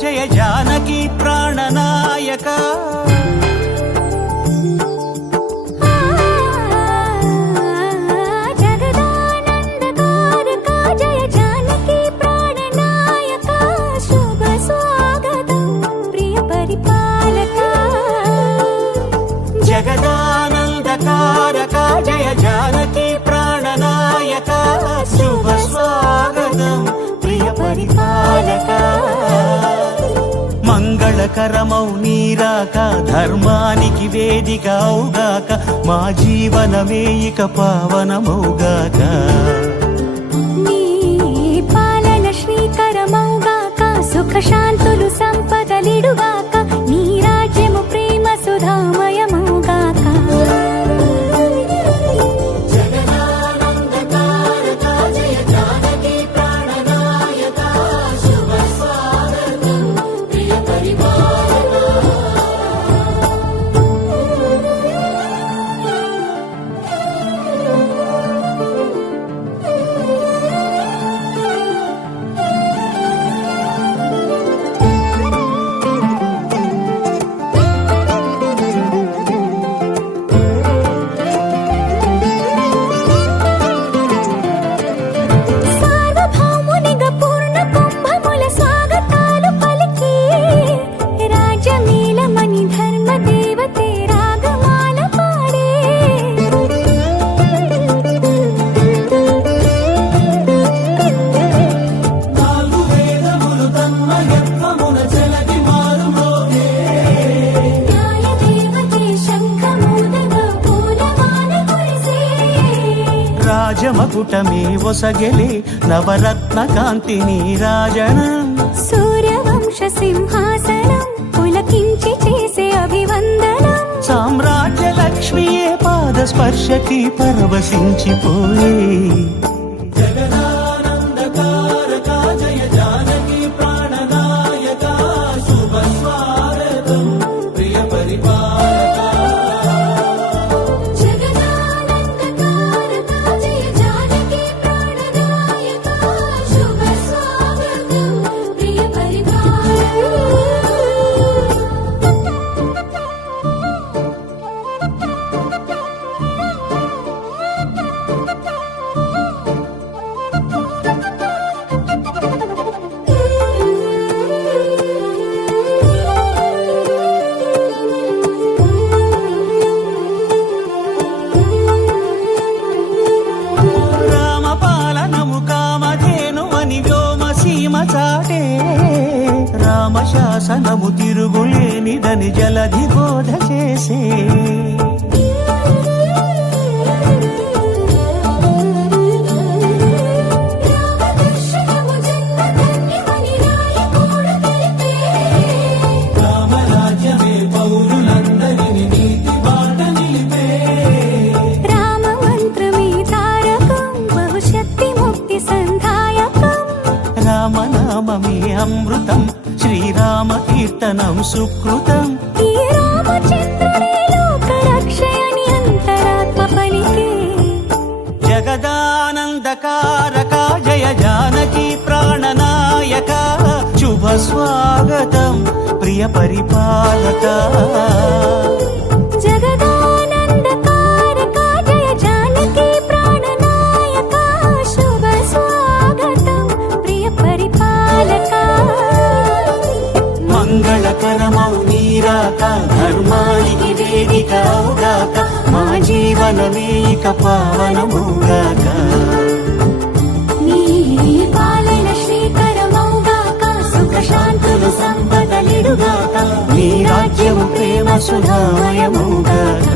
జయ జానకి ప్రాణనాయక జగదానందకారక జయ జానకి ప్రాణనాయక శుభ స్వాగతం ప్రియ పరిపాలక జగదానందకారక జయ జానకి ప్రాణనాయక శుభ స్వాగతం ప్రియ పరిపాలక మంగళకరమౌ నీరాక ధర్మానికి వేదిక అవుగాక మా జీవనమే ఇక పావనమౌగాక నీ పాలన శ్రీకరమౌగాక సుఖ శాంతులు సంపదలిడుగాక నీ రాజ్యము ప్రేమ సుధామయమౌగాక రాజమకుటమే ఒసగెలే నవరత్న కాంతి నీరాజనం సూర్యవంశ సింహాసనం పులకించి చేసే అభివందనం సామ్రాజ్య లక్ష్మియే పాద స్పర్శకి పరవశించిపోయే జగదానందకారక జయ జానకి ప్రాణనాయక శుభ స్వాగతం ప్రియ పరిపాలక చాటే రామశాసనము తిరుగులేనిదని జలధి బోధ చేసే రామరాజ్యమే పౌరులందరిని నీతి బాట నిలిపే రామ మంత్రమే తారకం బహుశక్తి ముక్తి సంధాయకం రామనామమే అమృతం శ్రీరామ కీర్తనం సుకృతం ఈ రామచంద్రుడే లోకరక్షయని అంతరాత్మ పలికే జగదానందకారక జయ జానకి ప్రాణనాయక శుభ స్వాగతం ప్రియ పరిపాలక జగదానందకారక జయ జానకి ప్రాణనాయక శుభ స్వాగతం ప్రియ పరిపాలక మంగళకరమౌ నీరాక ధర్మానికి వేదిక అవుగాక మా జీవనమే ఇక పావనమౌగాక నీ పాలన శ్రీకరమౌగాక సుఖ శాంతులు సంపదలిడుగాక నీ రాజ్యము ప్రేమ సుధామయమౌగాక